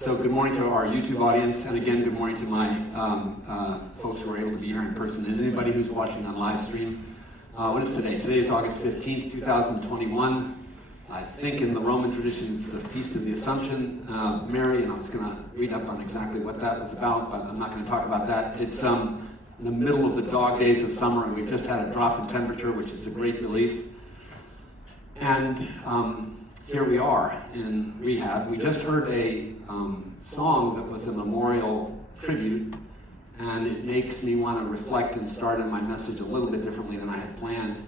So good morning to our YouTube audience, and again, good morning to my folks who are able to be here in person, and anybody who's watching on live stream. What is today? Today is August 15th, 2021. I think in the Roman tradition it's the Feast of the Assumption of Mary, and I was going to read up on exactly what that was about, but I'm not going to talk about that. It's in the middle of the dog days of summer, and we've just had a drop in temperature, which is a great relief. And here we are in rehab. We just heard a song that was a memorial tribute, and it makes me want to reflect and start in my message a little bit differently than I had planned.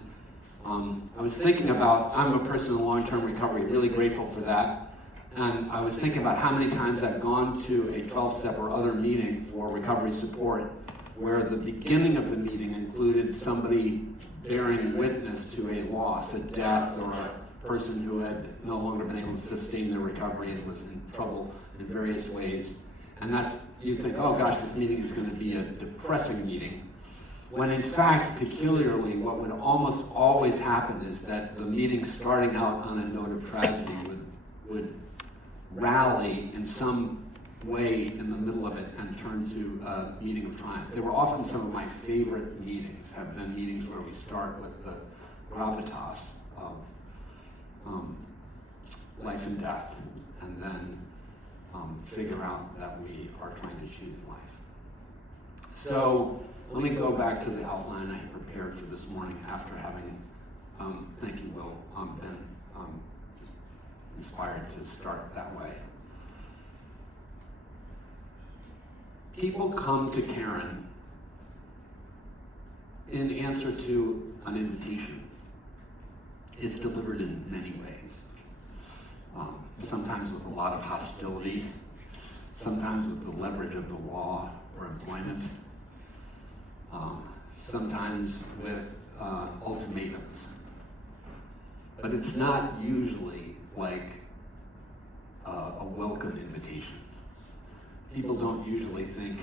I was thinking about, I'm a person in long-term recovery, really grateful for that, and I was thinking about how many times I've gone to a 12-step or other meeting for recovery support where the beginning of the meeting included somebody bearing witness to a loss, a death, or a person who had no longer been able to sustain their recovery and was in trouble in various ways. And that's, you think, oh gosh, this meeting is going to be a depressing meeting. When in fact, peculiarly, what would almost always happen is that the meeting starting out on a note of tragedy would rally in some way in the middle of it and turn to a meeting of triumph. They were often some of my favorite meetings, have been meetings where we start with the gravitas of life and death, and then figure out that we are trying to choose life. So let me go back to the outline I prepared for this morning after having, thank you, Will, been inspired to start that way. People come to Caron in answer to an invitation. It's delivered in many ways. Sometimes with a lot of hostility, sometimes with the leverage of the law or employment, sometimes with ultimatums. But it's not usually like a welcome invitation. People don't usually think,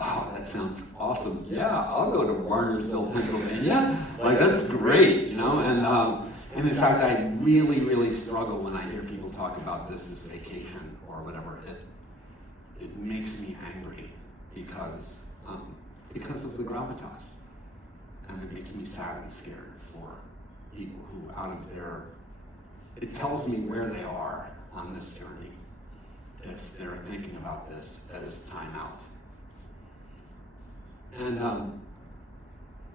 wow, that sounds awesome. Yeah, I'll go to Warnersville, Pennsylvania. Like, that's great, you know? And in fact, I really, really struggle when I hear people talk about business vacation or whatever. It makes me angry because of the gravitas. And it makes me sad and scared for people who it tells me where they are on this journey if they're thinking about this as time out. And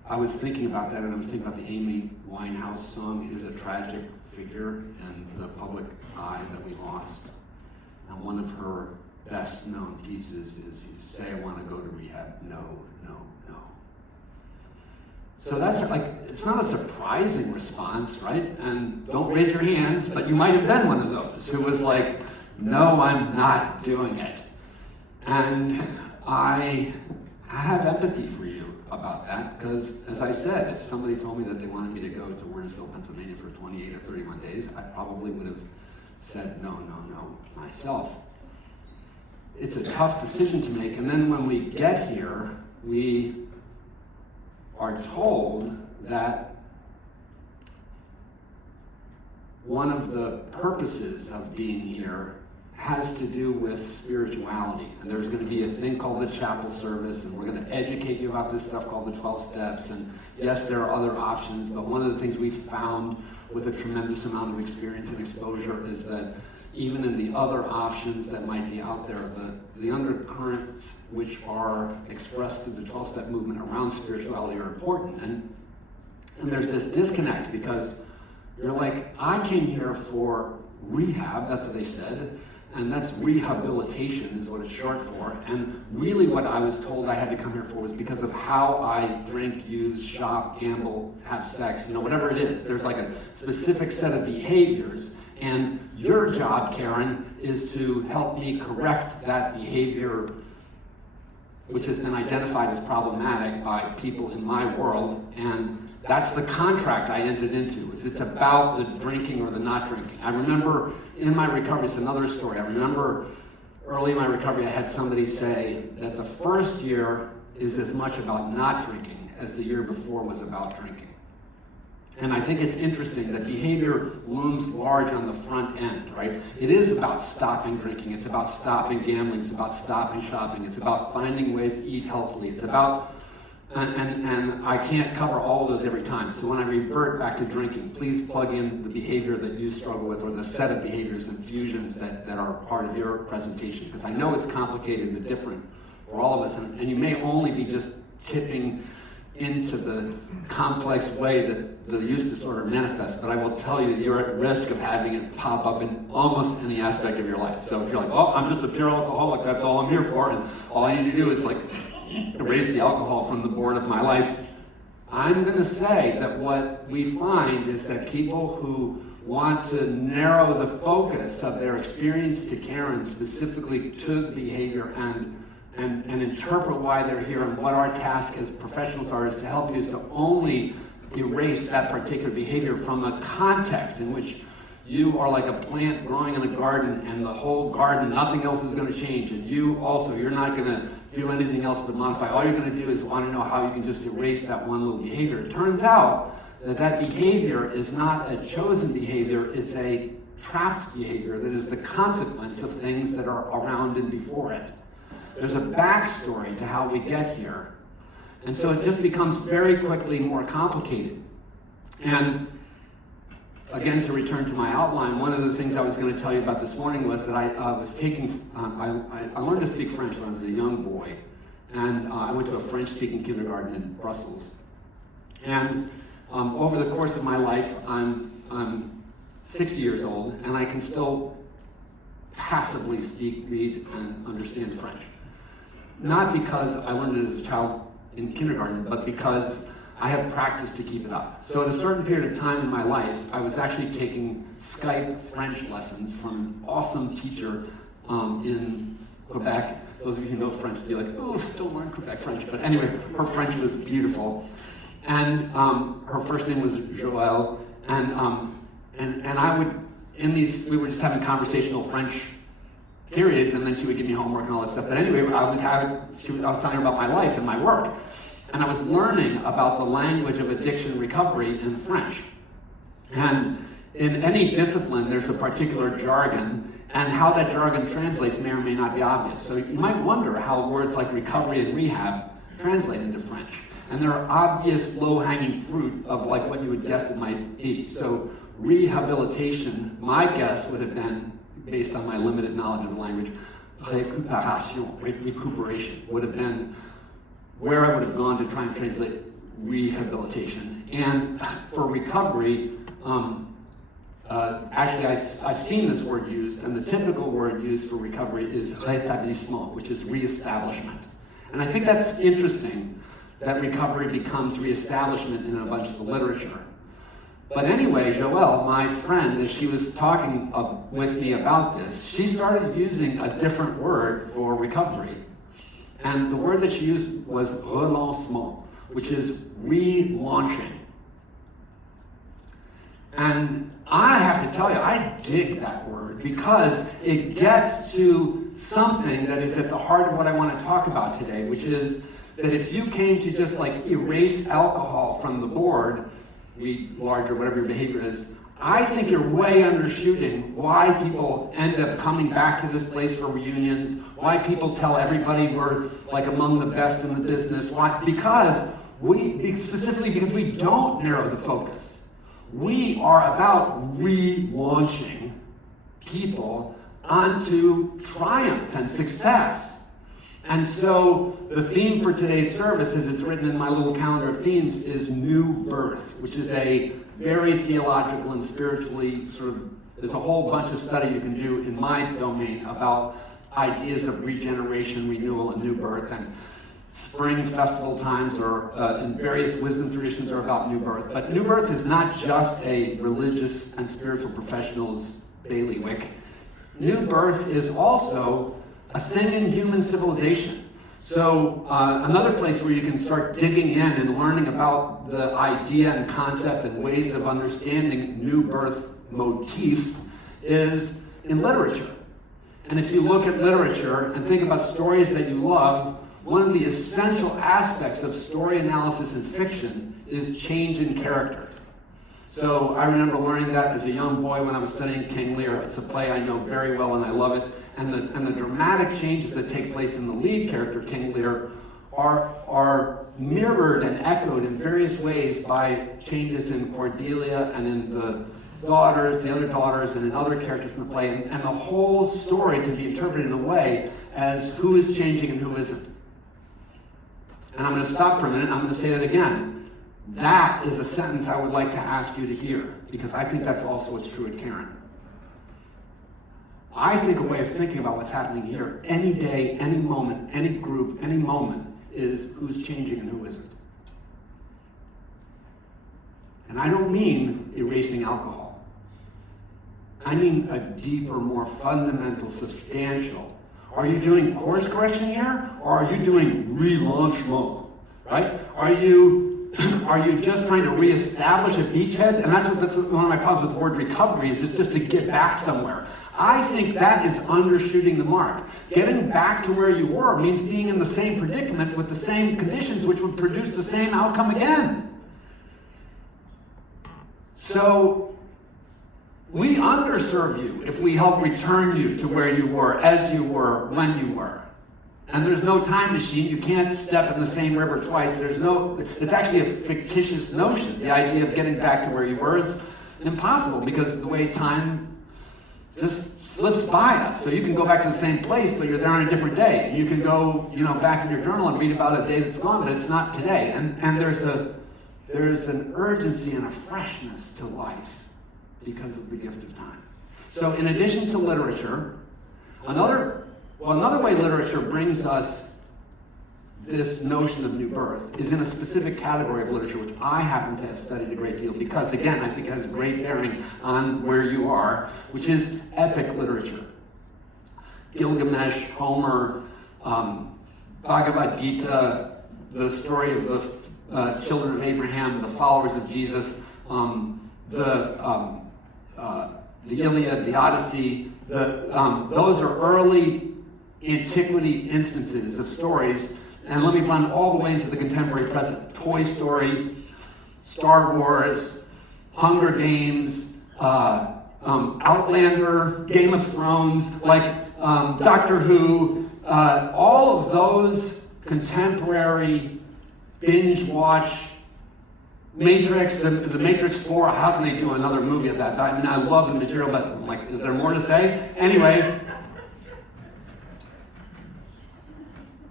I was thinking about that, and I was thinking about the Amy Winehouse song. Here's a tragic figure in the public eye that we lost. And one of her best known pieces is, you say I want to go to rehab, no, no, no. So that's like, it's not a surprising response, right? And don't raise your hands, but you might have been one of those who was like, no, I'm not doing it. And I have empathy for you about that, because as I said, if somebody told me that they wanted me to go to Warnersville, Pennsylvania for 28 or 31 days, I probably would have said no, no, no myself. It's a tough decision to make, and then when we get here, we are told that one of the purposes of being here has to do with spirituality. And there's going to be a thing called the chapel service, and we're going to educate you about this stuff called the 12 steps. And yes, there are other options, but one of the things we've found with a tremendous amount of experience and exposure is that even in the other options that might be out there, the undercurrents which are expressed through the 12-step movement around spirituality are important. And there's this disconnect, because you're like, I came here for rehab, that's what they said, and that's rehabilitation is what it's short for. And really what I was told I had to come here for was because of how I drink, use, shop, gamble, have sex, whatever it is. There's like a specific set of behaviors, and your job, Caron, is to help me correct that behavior which has been identified as problematic by people in my world, and that's the contract I entered into. It's about the drinking or the not drinking. I remember in my recovery, it's another story. I remember early in my recovery, I had somebody say that the first year is as much about not drinking as the year before was about drinking. And I think it's interesting that behavior looms large on the front end, right? It is about stopping drinking. It's about stopping gambling. It's about stopping shopping. It's about finding ways to eat healthily. It's about, and I can't cover all of those every time. So when I revert back to drinking, please plug in the behavior that you struggle with or the set of behaviors and fusions that are part of your presentation. Because I know it's complicated and different for all of us. And you may only be just tipping into the complex way that the use disorder manifests, but I will tell you, you're at risk of having it pop up in almost any aspect of your life. So if you're like, oh, I'm just a pure alcoholic, that's all I'm here for, and all I need to do is like erase the alcohol from the board of my life, I'm going to say that what we find is that people who want to narrow the focus of their experience to Caron specifically to the behavior and interpret why they're here and what our task as professionals are is to help you is to only erase that particular behavior from a context in which you are like a plant growing in a garden and the whole garden, nothing else is going to change, and you also, you're not going to do anything else but modify. All you're going to do is want to know how you can just erase that one little behavior. It turns out that that behavior is not a chosen behavior, it's a trapped behavior that is the consequence of things that are around and before it. There's a backstory to how we get here. And so it just becomes very quickly more complicated. And again, to return to my outline, one of the things I was going to tell you about this morning was that I was taking, I learned to speak French when I was a young boy. And I went to a French-speaking kindergarten in Brussels. And over the course of my life, I'm 60 years old, and I can still passively speak, read, and understand French. Not because I learned it as a child in kindergarten, but because I have practiced to keep it up. So at a certain period of time in my life, I was actually taking Skype French lessons from an awesome teacher in Quebec. Those of you who know French would be like, oh, don't learn Quebec French. But anyway, her French was beautiful. And her first name was Joëlle. And I would, we were just having conversational French periods, and then she would give me homework and all that stuff. But anyway, I was telling her about my life and my work. And I was learning about the language of addiction recovery in French. And in any discipline, there's a particular jargon, and how that jargon translates may or may not be obvious. So you might wonder how words like recovery and rehab translate into French. And there are obvious low-hanging fruit of like what you would guess it might be. So rehabilitation, my guess would have been, based on my limited knowledge of the language, recuperation would have been where I would have gone to try and translate rehabilitation. And for recovery, actually I've seen this word used, and the typical word used for recovery is rétablissement, which is reestablishment. And I think that's interesting that recovery becomes reestablishment in a bunch of the literature. But anyway, Joëlle, my friend, as she was talking with me about this, she started using a different word for recovery. And the word that she used was relancement, which is relaunching. And I have to tell you, I dig that word because it gets to something that is at the heart of what I want to talk about today, which is that if you came to just like erase alcohol from the board, read large or whatever your behavior is, I think you're way undershooting why people end up coming back to this place for reunions, why people tell everybody we're like among the best in the business. Why? Specifically because we don't narrow the focus. We are about relaunching people onto triumph and success. And so the theme for today's service, as it's written in my little calendar of themes, is new birth, which is a very theological and spiritually there's a whole bunch of study you can do in my domain about ideas of regeneration, renewal, and new birth. And spring festival times or in various wisdom traditions are about new birth. But new birth is not just a religious and spiritual professional's bailiwick. New birth is also a thing in human civilization. So another place where you can start digging in and learning about the idea and concept and ways of understanding new birth motifs is in literature. And if you look at literature and think about stories that you love, one of the essential aspects of story analysis in fiction is change in character. So I remember learning that as a young boy when I was studying King Lear. It's a play I know very well and I love it. And the dramatic changes that take place in the lead character, King Lear, are mirrored and echoed in various ways by changes in Cordelia and in the other daughters, and in other characters in the play. And the whole story can be interpreted in a way as who is changing and who isn't. And I'm going to stop for a minute. I'm going to say that again. That is a sentence I would like to ask you to hear, because I think that's also what's true at Caron. I think a way of thinking about what's happening here, any day, any moment, any group, any moment, is who's changing and who isn't. And I don't mean erasing alcohol. I mean a deeper, more fundamental, substantial. Are you doing course correction here, or are you doing relaunchement? Right? Are you just trying to reestablish a beachhead? And that's one of my problems with the word recovery, is it's just to get back somewhere. I think that is undershooting the mark. Getting back to where you were means being in the same predicament with the same conditions, which would produce the same outcome again. So we underserve you if we help return you to where you were, as you were, when you were. And there's no time machine. You can't step in the same river twice. It's actually a fictitious notion. The idea of getting back to where you were is impossible, because the way time just slips by us. So you can go back to the same place, but you're there on a different day. And you can go, back in your journal and read about a day that's gone, but it's not today. And there's an urgency and a freshness to life because of the gift of time. So in addition to literature, another way literature brings us this notion of new birth is in a specific category of literature, which I happen to have studied a great deal because, again, I think it has great bearing on where you are, which is epic literature. Gilgamesh, Homer, Bhagavad Gita, the story of the children of Abraham, the followers of Jesus, the Iliad, the Odyssey. Those are early antiquity instances of stories. And let me run all the way into the contemporary present. Toy Story, Star Wars, Hunger Games, Outlander, Game of Thrones, Doctor Who, all of those contemporary binge watch, Matrix, the Matrix 4, how can they do another movie of that? I mean, I love the material, but is there more to say? Anyway,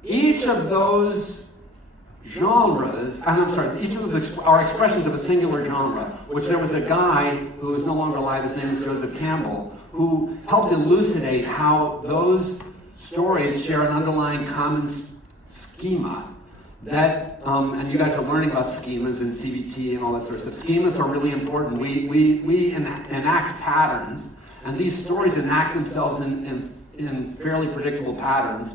each of those genres, each of those are expressions of a singular genre, which there was a guy who is no longer alive, his name is Joseph Campbell, who helped elucidate how those stories share an underlying common schema that, and you guys are learning about schemas in CBT and all that sort of stuff. Schemas are really important. We enact patterns, and these stories enact themselves in fairly predictable patterns.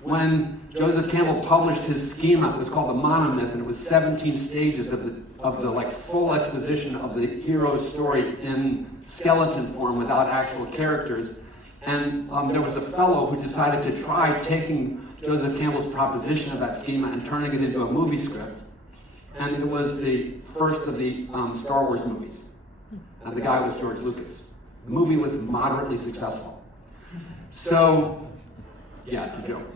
When Joseph Campbell published his schema, it was called the Monomyth, and it was 17 stages of the full exposition of the hero's story in skeleton form without actual characters. And there was a fellow who decided to try taking Joseph Campbell's proposition of that schema and turning it into a movie script. And it was the first of the Star Wars movies. And the guy was George Lucas. The movie was moderately successful. So, yeah, it's a joke.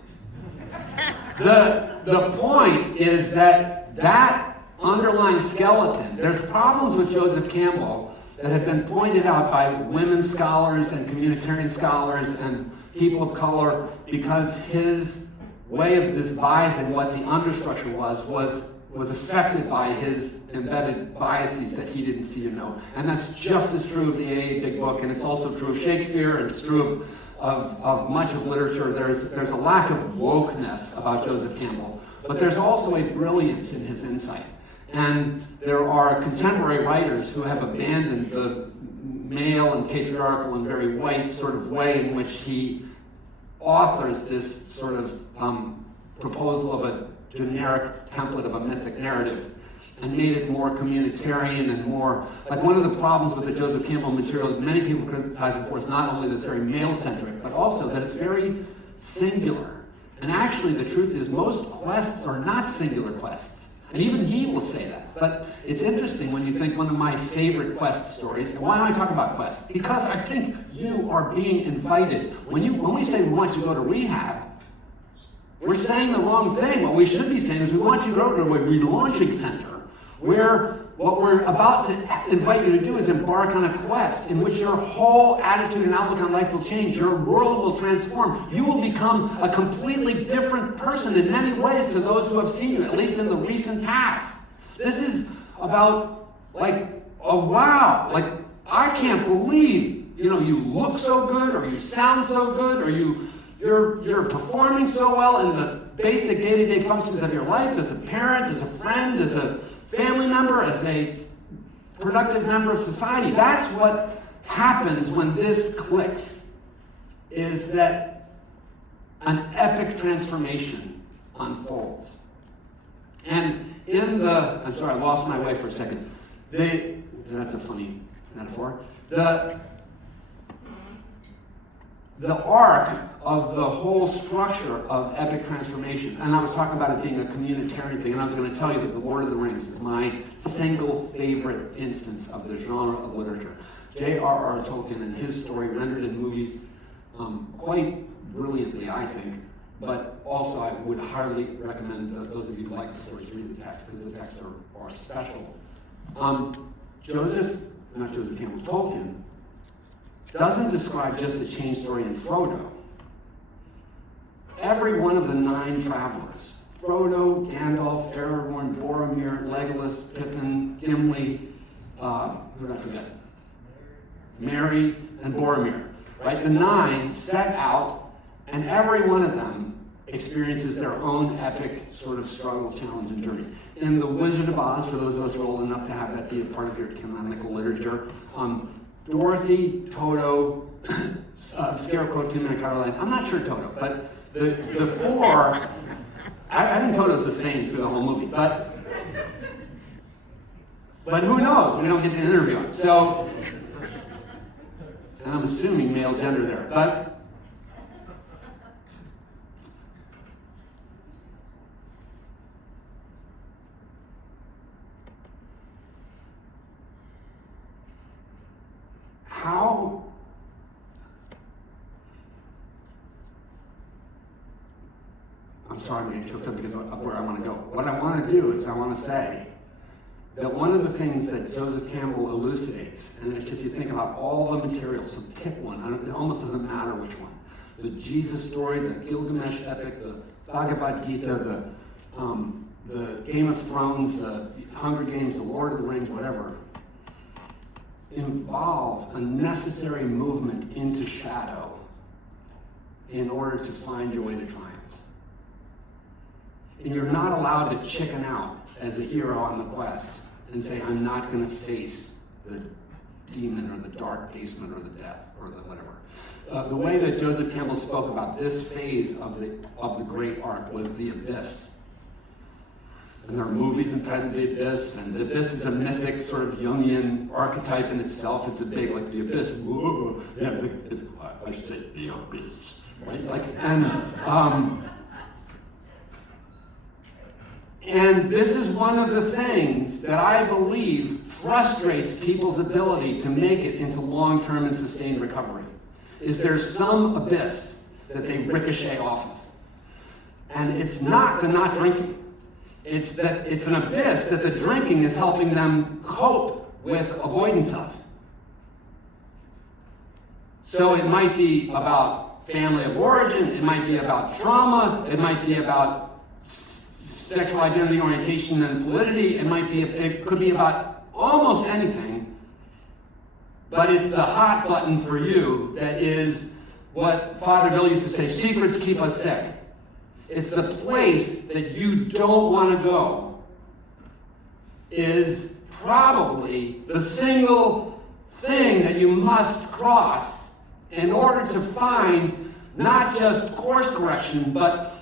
The point is that underlying skeleton, there's problems with Joseph Campbell that have been pointed out by women scholars and communitarian scholars and people of color, because his way of devising what the understructure was affected by his embedded biases that he didn't see or know. And that's just as true of the A.A. Big Book, and it's also true of Shakespeare, and it's true of much of literature. There's a lack of wokeness about Joseph Campbell, but there's also a brilliance in his insight. And there are contemporary writers who have abandoned the male and patriarchal and very white sort of way in which he authors this sort of proposal of a generic template of a mythic narrative, and made it more communitarian and more, one of the problems with the Joseph Campbell material that many people criticize it for is not only that it's very male-centric, but also that it's very singular. And actually, the truth is, most quests are not singular quests. And even he will say that. But it's interesting when you think one of my favorite Quest stories. And why do I talk about Quest? Because I think you are being invited. When we say we want you to go to rehab, we're saying the wrong thing. What we should be saying is we want you to go to a relaunching center where what we're about to invite you to do is embark on a quest in which your whole attitude and outlook on life will change. Your world will transform. You will become a completely different person in many ways to those who have seen you, at least in the recent past. This is about, like, oh wow, like, I can't believe, you look so good, or you sound so good, or you're performing so well in the basic day-to-day functions of your life as a parent, as a friend, as a family member, as a productive member of society. That's what happens when this clicks, is that an epic transformation unfolds. And I'm sorry, I lost my way for a second. That's a funny metaphor. The arc of the whole structure of epic transformation, and I was talking about it being a communitarian thing, and I was going to tell you that The Lord of the Rings is my single favorite instance of the genre of literature. J.R.R. Tolkien and his story rendered in movies quite brilliantly, I think, but also I would highly recommend those of you who like the stories to read the text, because the texts are special. Joseph Campbell, Tolkien doesn't describe just the change story in Frodo. Every one of the 9 travelers, Frodo, Gandalf, Aragorn, Boromir, Legolas, Pippin, Gimli, who did I forget? Merry and Boromir, right? The 9 set out, and every one of them experiences their own epic sort of struggle, challenge, and journey. In The Wizard of Oz, for those of us who are old enough to have that be a part of your canonical literature, Dorothy, Toto, Scarecrow, Tim, and Caroline. I'm not sure Toto, but the 4, I think Toto's the same through the whole movie, but who knows? We don't get to interview him. So, and I'm assuming male gender there, but I'm sorry, I'm getting choked up because of where I want to go. What I want to do is I want to say that one of the things that Joseph Campbell elucidates, and if you think about all the materials, so pick one, it almost doesn't matter which one. The Jesus story, the Gilgamesh epic, the Bhagavad Gita, the Game of Thrones, the Hunger Games, the Lord of the Rings, whatever, involve a necessary movement into shadow in order to find your way to triumph. And you're not allowed to chicken out as a hero on the quest and say, I'm not going to face the demon or the dark basement or the death or the whatever. The way that Joseph Campbell spoke about this phase of the great arc was the abyss. And there are movies entitled The Abyss, and The Abyss is a mythic sort of Jungian archetype in itself. It's a big, like, the abyss. Whoa. Yeah, I should say the abyss, right? Like, and this is one of the things that I believe frustrates people's ability to make it into long-term and sustained recovery. Is there's some abyss that they ricochet off of. And it's not the not drinking. It's an abyss that the drinking is helping them cope with avoidance of. So it might be about family of origin, it might be about trauma, it might be about sexual identity, orientation, and fluidity, it could be about almost anything, but it's the hot button for you that is what Father Bill used to say, secrets keep us sick. It's the place that you don't want to go, is probably the single thing that you must cross in order to find not just course correction, but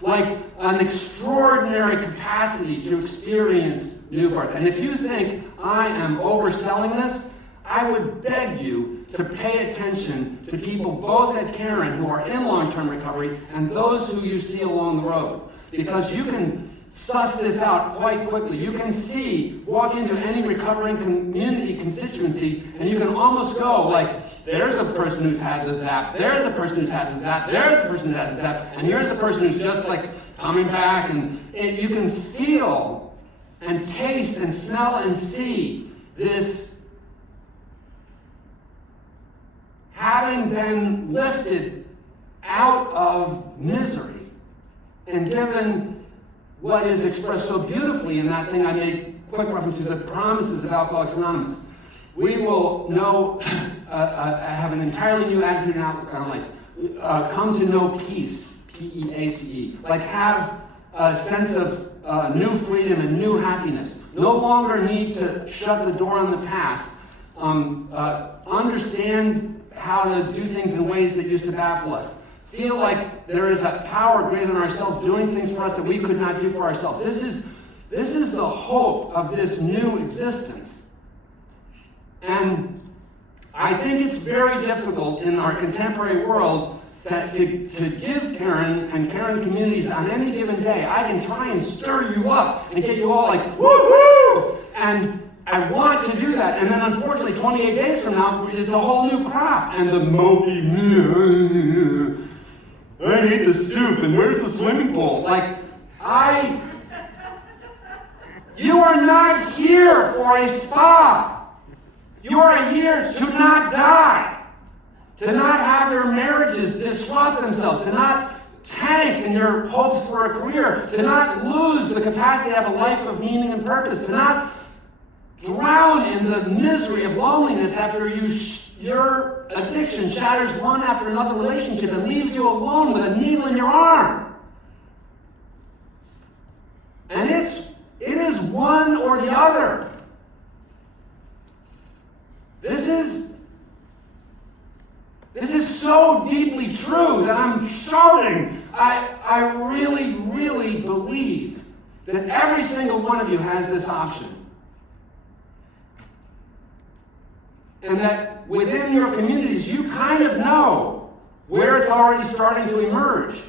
like an extraordinary capacity to experience new birth. And if you think I am overselling this, I would beg you to pay attention to people both at Caron who are in long-term recovery and those who you see along the road. Because you can suss this out quite quickly. You can see, walk into any recovering community constituency, and you can almost go like, there's a person who's had the zap, there's a person who's had the zap, there's a person who's had the zap, and here's a person who's just like coming back, and you can feel and taste and smell and see this having been lifted out of misery and given what is expressed so beautifully in that thing I made quick reference to, the promises of Alcoholics Anonymous. We will know, have an entirely new attitude and outlook on life. Come to know peace, P-E-A-C-E. Like have a sense of new freedom and new happiness. No longer need to shut the door on the past. Understand how to do things in ways that used to baffle us. Feel like there is a power greater than ourselves doing things for us that we could not do for ourselves. This is the hope of this new existence. And I think it's very difficult in our contemporary world to give Caron and Caron communities on any given day. I can try and stir you up and get you all like, woo-hoo! And I want to do that. And then unfortunately, 28 days from now, it's a whole new crop. And the mopey, I hate the soup, and where's the swimming pool? You are not here for a spa. You are here to not die, to not have your marriages disrupt themselves, to not tank in your hopes for a career, to not lose the capacity to have a life of meaning and purpose, to not drown in the misery of loneliness after your addiction shatters one after another relationship and leaves you alone with a needle in your arm. And it is one or the other. This is so deeply true that I'm shouting. I really, really believe that every single one of you has this option. And that within your communities, you kind of know where it's already starting to emerge.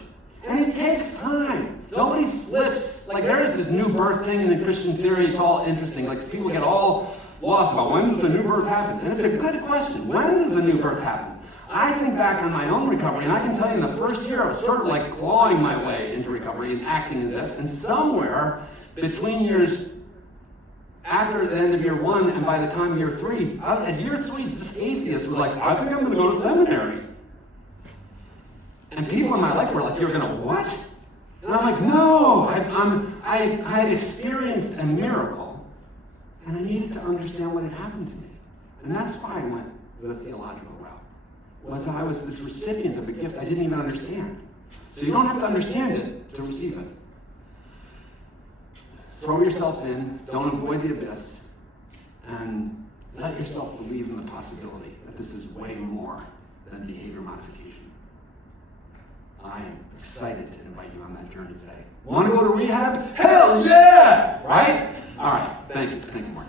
And it takes time. Nobody flips. Like there is this new birth thing in Christian theory. It's all interesting. Like people get all lost about when does the new birth happen? And it's a good question. When does the new birth happen? I think back on my own recovery, and I can tell you in the first year, I was sort of like clawing my way into recovery and acting as if. And somewhere between years after the end of year 1 and by the time year 3, at year 3, this atheist was like, I think I'm going to go to seminary. And people in my life were like, you're going to what? And I'm like, no, I had experienced a miracle, and I needed to understand what had happened to me. And that's why I went the theological route, was that I was this recipient of a gift I didn't even understand. So you don't have to understand it to receive it. Throw yourself in, don't avoid the abyss, and let yourself believe in the possibility that this is way more than behavior modification. I am excited to invite you on that journey today. Want to go to rehab? Hell yeah! Right? All right. Thank you. Thank you, Mark.